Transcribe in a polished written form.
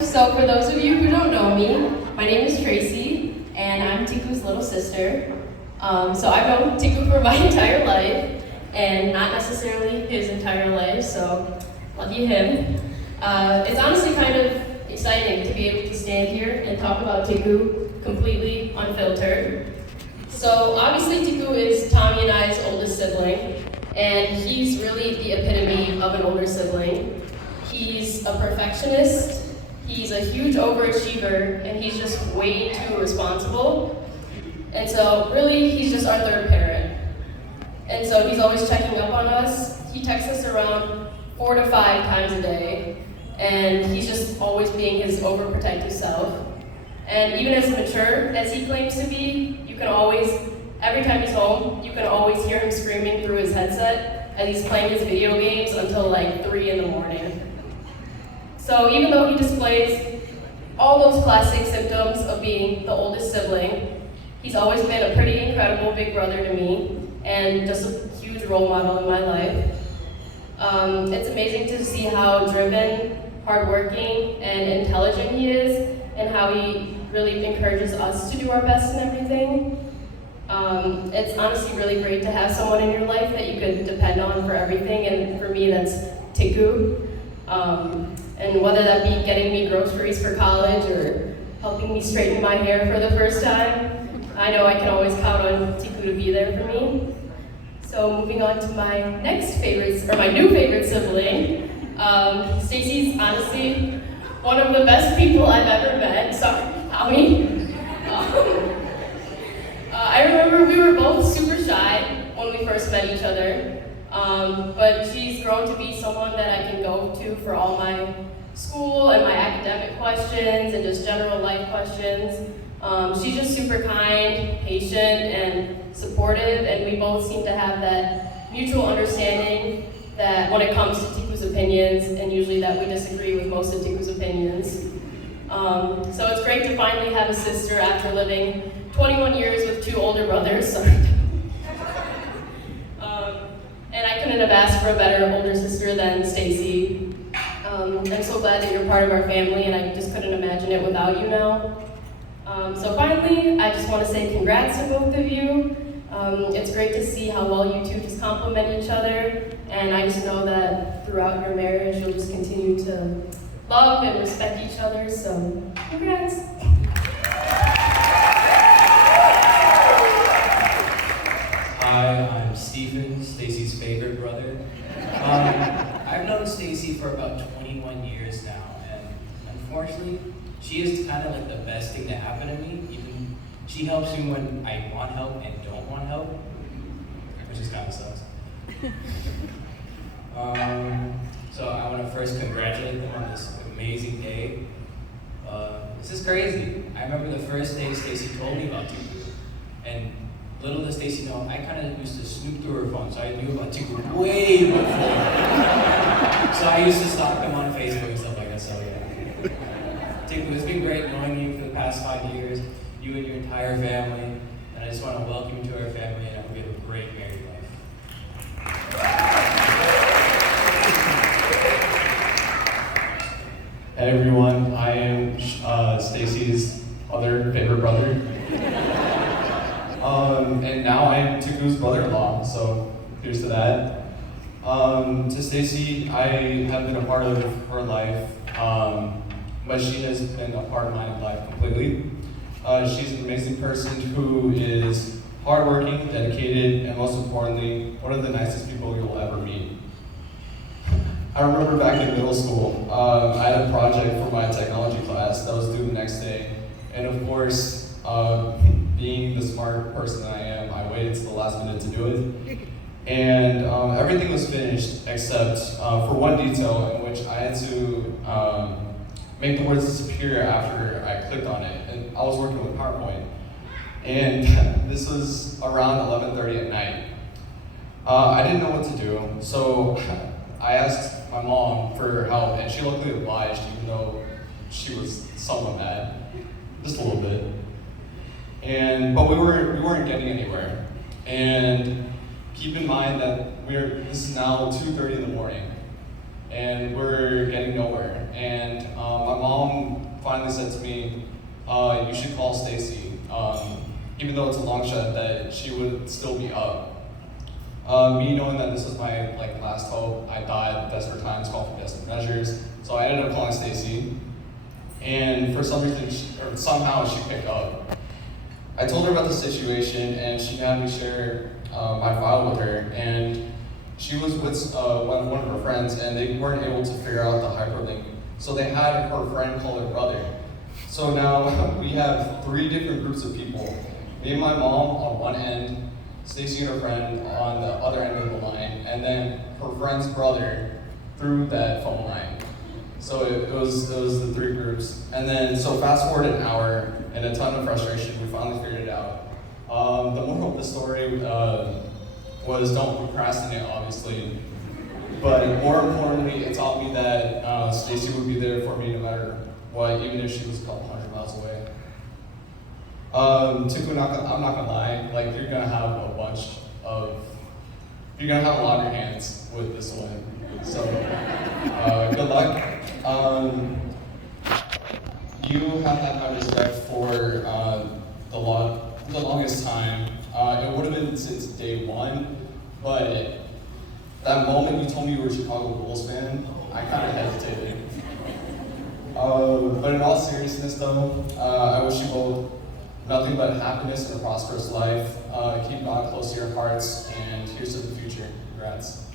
So for those of you who don't know me, my name is Tracy, and I'm Tiku's little sister. So I've known Tiku for my entire life, and not necessarily his entire life, so lucky him. It's honestly kind of exciting to be able to stand here and talk about Tiku completely unfiltered. So obviously Tiku is Tommy and I's oldest sibling, and he's really the epitome of an older sibling. He's a perfectionist. He's a huge overachiever, and he's just way too responsible. And so really, he's just our third parent. And so he's always checking up on us. He texts us around 4 to 5 times a day, and he's just always being his overprotective self. And even as mature as he claims to be, you can always, every time he's home, you can always hear him screaming through his headset as he's playing his video games until like 3 in the morning. So even though he displays all those classic symptoms of being the oldest sibling, he's always been a pretty incredible big brother to me and just a huge role model in my life. It's amazing to see how driven, hardworking, and intelligent he is, and how he really encourages us to do our best in everything. It's honestly really great to have someone in your life that you could depend on for everything, and for me that's Tiku. And whether that be getting me groceries for college or helping me straighten my hair for the first time, I know I can always count on Tiku to be there for me. So moving on to my my new favorite sibling, Stacy's honestly one of the best people I've ever met. Sorry, Tommy. I remember we were both super shy when we first met each other, but she's grown to be someone that I can go to for all my school and my academic questions and just general life questions. She's just super kind, patient, and supportive, and we both seem to have that mutual understanding that when it comes to Tiku's opinions, and usually that we disagree with most of Tiku's opinions. So it's great to finally have a sister after living 21 years with 2 older brothers. Sorry. And I couldn't have asked for a better older sister than Stacy. I'm so glad that you're part of our family, and I just couldn't imagine it without you now. So finally, I just want to say congrats to both of you. It's great to see how well you two just complement each other, and I just know that throughout your marriage, you'll just continue to love and respect each other, so congrats. Hi, I'm Stephen, Stacy's favorite brother. I've known Stacy for about 21 years now, and unfortunately, she is kind of like the best thing to happen to me. Even she helps me when I want help and don't want help, which is kind of sucks. So I want to first congratulate them on this amazing day. This is crazy. I remember the first day Stacy told me about Tiku, and little does Stacy know, I kind of used to snoop through her phone, so I knew about Tiku way before. So I used to stalk them on Facebook and stuff like that, so yeah. Tiku, it's been great knowing you for the past 5 years, you and your entire family, and I just want to welcome you to our family, and I hope you have a great married life. Hey everyone, I am Stacy's other favorite brother. And now I am Tiku's brother-in-law, so here's to that. To Stacy, I have been a part of her life, but she has been a part of my life completely. She's an amazing person who is hardworking, dedicated, and most importantly, one of the nicest people you'll ever meet. I remember back in middle school, I had a project for my technology class that was due the next day, and of course, being the smart person that I am, I waited to the last minute to do it. And everything was finished except for one detail in which I had to make the words disappear after I clicked on it. And I was working with PowerPoint. And this was around 11:30 at night. I didn't know what to do, so I asked my mom for help, and she luckily obliged, even though she was somewhat mad, just a little bit. But we weren't getting anywhere. And keep in mind that this is now 2:30 in the morning, and we're getting nowhere. and my mom finally said to me, you should call Stacy, even though it's a long shot that she would still be up. Me knowing that this was my last hope, I thought desperate times call for desperate measures. So I ended up calling Stacy, and for some reason, somehow she picked up. I told her about the situation, and she had me share my file with her. And she was with one of her friends, and they weren't able to figure out the hyperlink. So they had her friend call her brother. So now we have 3 different groups of people. Me and my mom on one end, Stacy and her friend on the other end of the line, and then her friend's brother through that phone line. So it was the 3 groups. And then, so fast forward an hour and a ton of frustration, we finally figured it out. The moral of the story was don't procrastinate, obviously. But more importantly, it taught me that Stacy would be there for me no matter what, even if she was a couple hundred miles away. Tuku, I'm not gonna lie, you're gonna have a lot on your hands with this one. So, good luck. You have had my respect for the longest time. It would have been since day 1, but that moment you told me you were a Chicago Bulls fan, I kind of hesitated. But in all seriousness though, I wish you both nothing but happiness and a prosperous life. Keep God close to your hearts, and here's to the future. Congrats.